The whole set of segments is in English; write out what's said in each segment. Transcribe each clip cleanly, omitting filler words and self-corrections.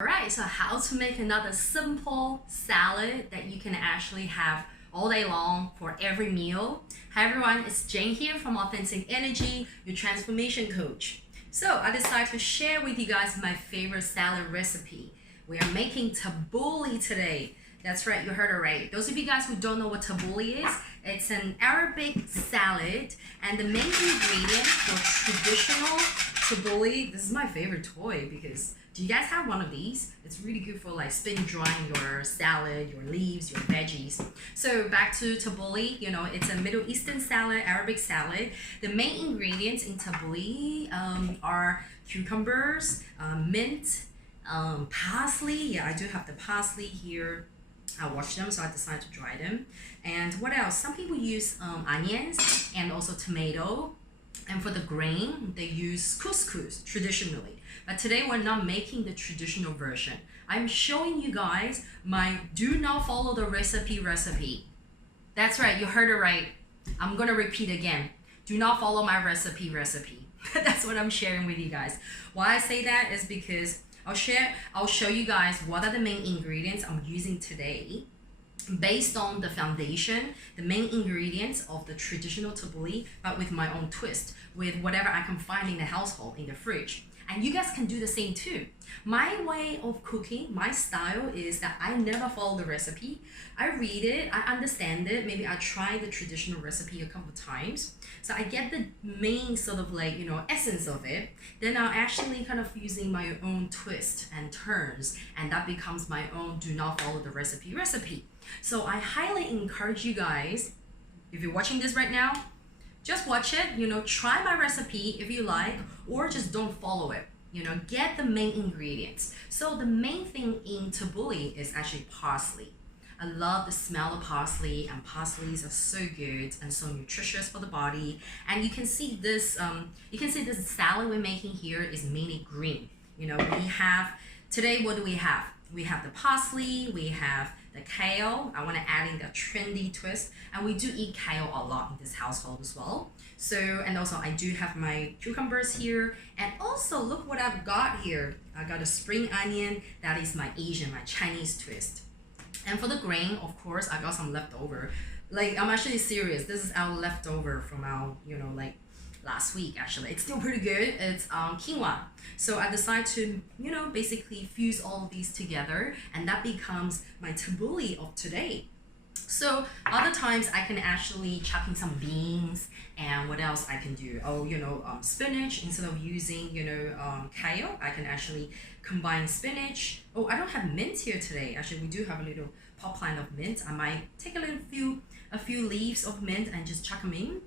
Alright, so how to make another simple salad that you can actually have all day long for every meal. Hi everyone, it's Jane here from Authentic Energy, your transformation coach. So I decided to share with you guys my favorite salad recipe. We are making tabbouleh today. That's right, you heard it right. Those of you guys who don't know what tabbouleh is, it's an Arabic salad, and the main ingredient for traditional tabbouleh, this is my favorite toy because do you guys have one of these? It's really good for like spin drying your salad, your leaves, your veggies. So back to tabbouleh, it's a Middle Eastern salad, Arabic salad. The main ingredients in tabbouleh are cucumbers, mint, parsley. Yeah, I do have the parsley here. I washed them, so I decided to dry them. And what else? Some people use onions and also tomato. And for the grain, they use couscous traditionally. But today we're not making the traditional version. I'm showing you guys my do not follow the recipe. That's right, you heard it right. I'm gonna repeat again. Do not follow my recipe. That's what I'm sharing with you guys. Why I say that is because I'll show you guys what are the main ingredients I'm using today based on the foundation, the main ingredients of the traditional tabbouleh, but with my own twist, with whatever I can find in the household, in the fridge. And you guys can do the same too. My way of cooking, my style is that I never follow the recipe. I read it, I understand it, maybe I try the traditional recipe a couple of times. So I get the main sort of essence of it. Then I'm actually kind of using my own twist and turns, and that becomes my own do not follow the recipe. So I highly encourage you guys, if you're watching this right now, just watch it, try my recipe if you like, or just don't follow it. Get the main ingredients. So the main thing in tabbouleh is actually parsley. I love the smell of parsley, and parsleys are so good and so nutritious for the body. And you can see this salad we're making here is mainly green. Today, what do we have? We have the parsley, we have the kale. I want to add in the trendy twist, and we do eat kale a lot in this household as well. So, and also I do have my cucumbers here, and also look what I've got here. I got a spring onion. That is my Asian, my Chinese twist. And for the grain, of course, I got some leftover. I'm actually serious. This is our leftover from our, last week actually. It's still pretty good. It's quinoa. So I decided to, basically fuse all of these together, and that becomes my tabbouleh of today. So other times I can actually chuck in some beans, and what else I can do? Spinach. Instead of using, kale, I can actually combine spinach. Oh, I don't have mint here today. Actually, we do have a little pot plant of mint. I might take a few leaves of mint and just chuck them in.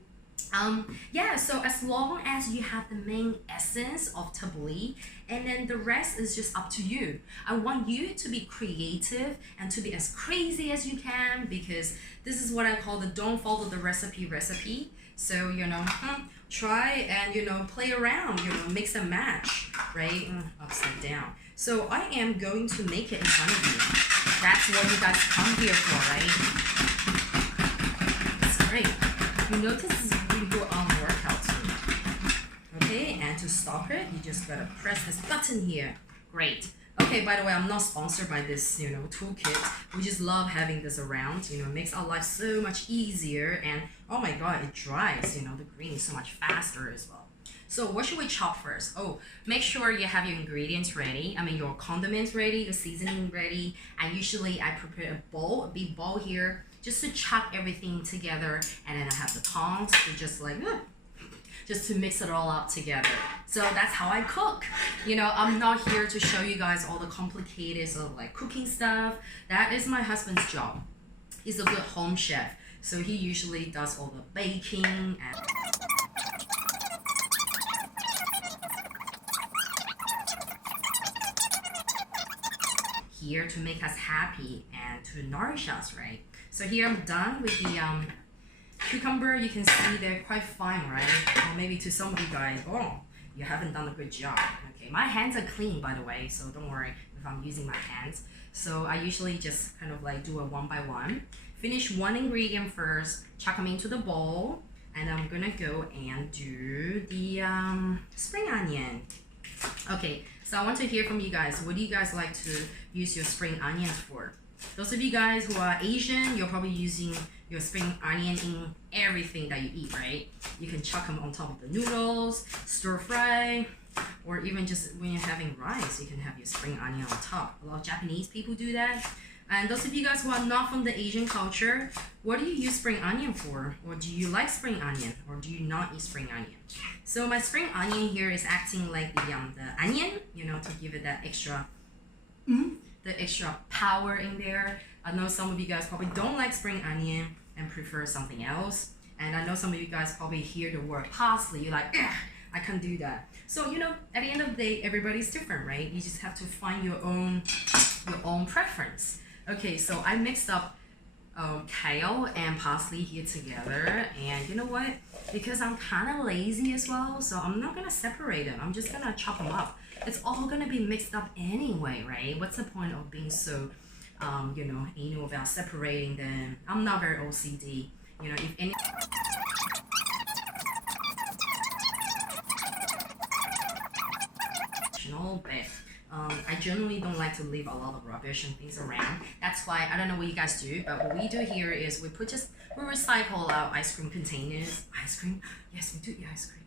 So as long as you have the main essence of tabbouleh, and then the rest is just up to you. I want you to be creative and to be as crazy as you can, because this is what I call the don't follow the recipe. So try and play around, mix and match, right? Upside down. So I am going to make it in front of you. That's what you guys come here for, right? It's great. You notice this is really good on workout too. Okay, and to stop it, you just gotta press this button here. Great. Okay, by the way, I'm not sponsored by this, toolkit. We just love having this around. It makes our life so much easier, and oh my god, it dries, the green so much faster as well. So what should we chop first? Oh, make sure you have your ingredients ready. Your condiments ready, your seasoning ready. And usually I prepare a big bowl here, just to chop everything together. And then I have the tongs to just to mix it all up together. So that's how I cook. I'm not here to show you guys all the complicated sort of cooking stuff. That is my husband's job. He's a good home chef. So he usually does all the baking and here to make us happy and to nourish us, right? So here I'm done with the cucumber. You can see they're quite fine, right? Or maybe to some of you guys, oh, you haven't done a good job. Okay, my hands are clean, by the way, so don't worry if I'm using my hands. So I usually just kind of do a one by one. Finish one ingredient first, chuck them into the bowl, and I'm gonna go and do the spring onion. Okay, So I want to hear from you guys. What do you guys like to use your spring onions for? Those of you guys who are Asian, you're probably using your spring onion in everything that you eat, right? You can chuck them on top of the noodles, stir fry, or even just when you're having rice, you can have your spring onion on top. A lot of Japanese people do that. And those of you guys who are not from the Asian culture, what do you use spring onion for? Or do you like spring onion? Or do you not eat spring onion? So my spring onion here is acting like the onion, you know, to give it that extra the extra power in there. I know some of you guys probably don't like spring onion and prefer something else. And I know some of you guys probably hear the word parsley, you're like, I can't do that. So, you know, at the end of the day, everybody's different, right? You just have to find your own preference. Okay, so I mixed up kale and parsley here together, and you know what? Because I'm kind of lazy as well, so I'm not gonna separate them. I'm just gonna chop them up. It's all gonna be mixed up anyway, right? What's the point of being so, you know, anal about separating them? I'm not very OCD, you know. If any. But I generally don't like to leave a lot of rubbish and things around. That's why I don't know what you guys do, but what we do here is we recycle our ice cream containers. Ice cream? Yes, we do eat ice cream.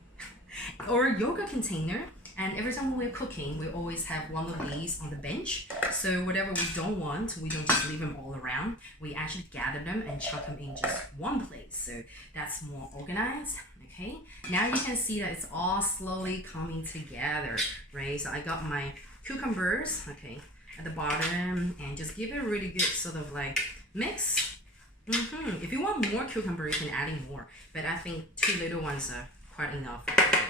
Or yogurt container. And every time we're cooking, we always have one of these on the bench. So whatever we don't want, we don't just leave them all around. We actually gather them and chuck them in just one place. So that's more organized. Okay, now you can see that it's all slowly coming together, right? So I got my cucumbers, okay, at the bottom, and just give it a really good sort of like mix. If you want more cucumber, you can add in more, but I think 2 little ones are quite enough. Okay.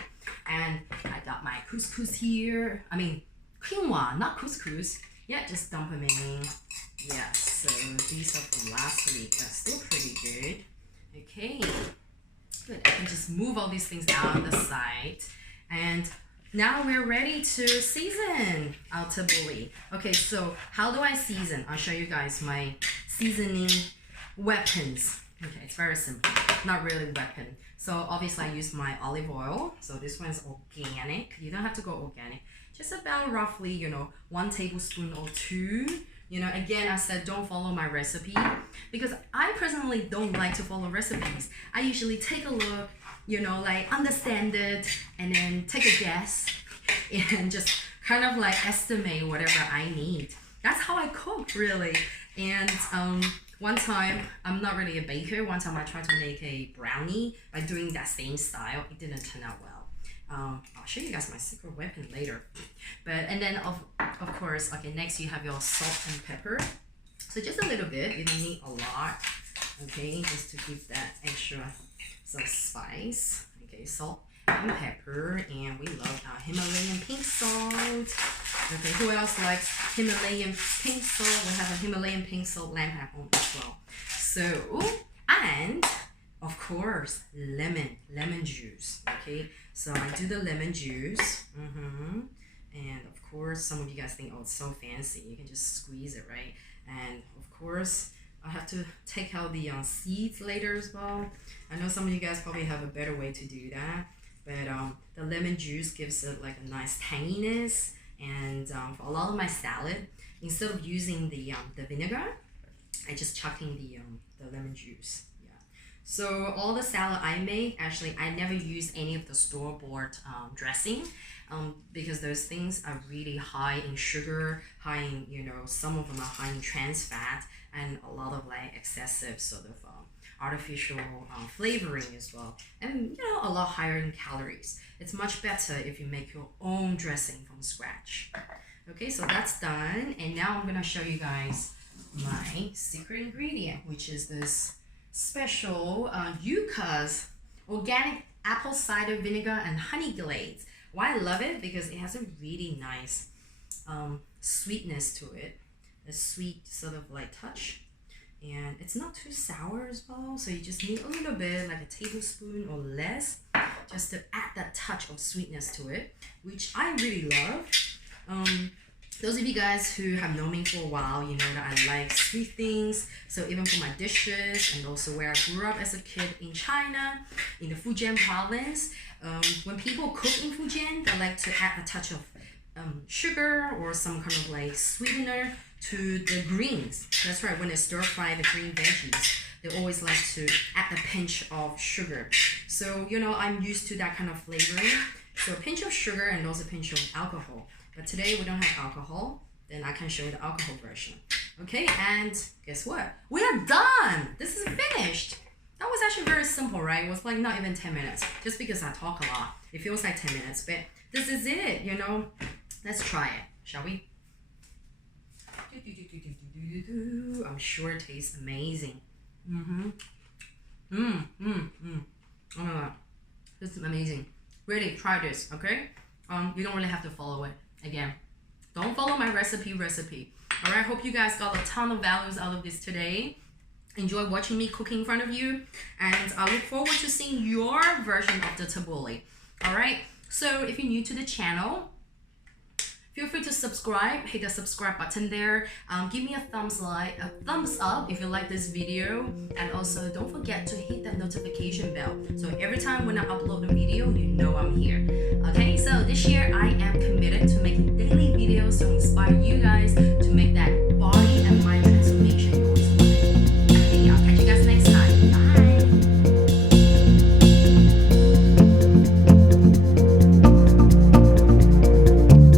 And I got my couscous here. I mean, quinoa, not couscous. Yeah, just dump them in. Yeah, so these are from last week. That's still pretty good. Okay. Good. I can just move all these things out on the side. And now we're ready to season our tabbouleh. Okay, so how do I season? I'll show you guys my seasoning weapons. Okay, it's very simple. Not really weapon. So obviously I use my olive oil. So this one is organic. You don't have to go organic. Just about roughly, you know, 1 tablespoon or 2. You know, again, I said don't follow my recipe because I personally don't like to follow recipes. I usually take a look, you know, like understand it and then take a guess and just kind of like estimate whatever I need. That's how I cook, really. And one time, I'm not really a baker. One time I tried to make a brownie by doing that same style. It didn't turn out well. I'll show you guys my secret weapon later. And then of course, okay, next you have your salt and pepper. So just a little bit, you don't need a lot. Okay, just to give that extra some spice. Okay, salt and pepper, and we love our Himalayan pink salt. Okay, who else likes Himalayan pink salt? We have a Himalayan pink salt lamp at home as well. So, and of course, lemon juice. Okay, so I do the lemon juice. And of course, some of you guys think, oh, it's so fancy. You can just squeeze it, right? And of course, I have to take out the seeds later as well. I know some of you guys probably have a better way to do that. But the lemon juice gives it like a nice tanginess. And for a lot of my salad, instead of using the vinegar, I just chuck in the lemon juice. Yeah. So all the salad I make, actually, I never use any of the store-bought dressing. Because those things are really high in sugar, high in, you know, some of them are high in trans fat, and a lot of like excessive sort of artificial flavoring as well, and you know, a lot higher in calories. It's much better if you make your own dressing from scratch. Okay, so that's done, and now I'm gonna show you guys my secret ingredient, which is this special Yuka's organic apple cider vinegar and honey glaze. Why I love it? Because it has a really nice sweetness to it, a sweet sort of like touch, and it's not too sour as well, so you just need a little bit, like a tablespoon or less, just to add that touch of sweetness to it, which I really love. Those of you guys who have known me for a while, you know that I like sweet things. So even for my dishes, and also where I grew up as a kid in China, in the Fujian province, when people cook in Fujian, they like to add a touch of sugar or some kind of like sweetener to the greens. That's right, when they stir fry the green veggies, they always like to add a pinch of sugar. So, you know, I'm used to that kind of flavoring. So a pinch of sugar and also a pinch of alcohol. But today we don't have alcohol, then I can show you the alcohol version. Okay, and guess what? We are done! This is finished! That was actually very simple, right? It was like not even 10 minutes. Just because I talk a lot, it feels like 10 minutes. But this is it, you know? Let's try it, shall we? I'm sure it tastes amazing. Oh my god, this is amazing. Really, try this, okay? You don't really have to follow it. Again, don't follow my recipe. All right, hope you guys got a ton of values out of this today. Enjoy watching me cooking in front of you, and I look forward to seeing your version of the tabbouleh. All right, so if you're new to the channel, feel free to subscribe, hit the subscribe button there. Give me a thumbs up if you like this video, and also don't forget to hit that notification bell. So every time when I upload a video, you know I'm here. Okay, so this year I am committed to making daily